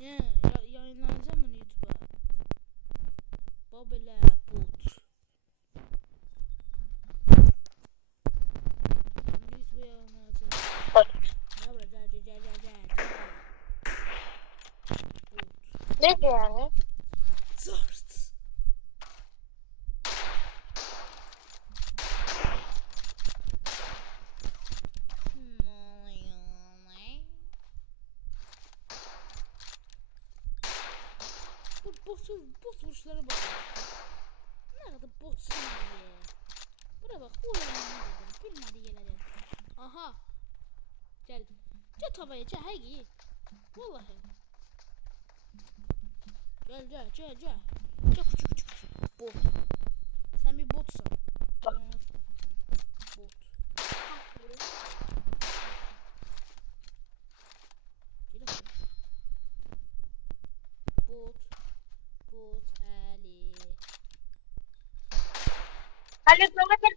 Yayınlanacağım bunu YouTube'a. Babele bot. YouTube'a yayınlanacağım. Ne yani? Zart. Bu bot vuruşlara bak. Ne kadar botsun diye. Buraya bak, uyanma dedim. Bilmedi yerlere. Aha. Gel. Gel tavaya, gel hey. Vallahi. Gel. Gel küçük. Bot. Sen bir botsun. Bot. Gel bakayım. Bot Ali. Alo, bana gel.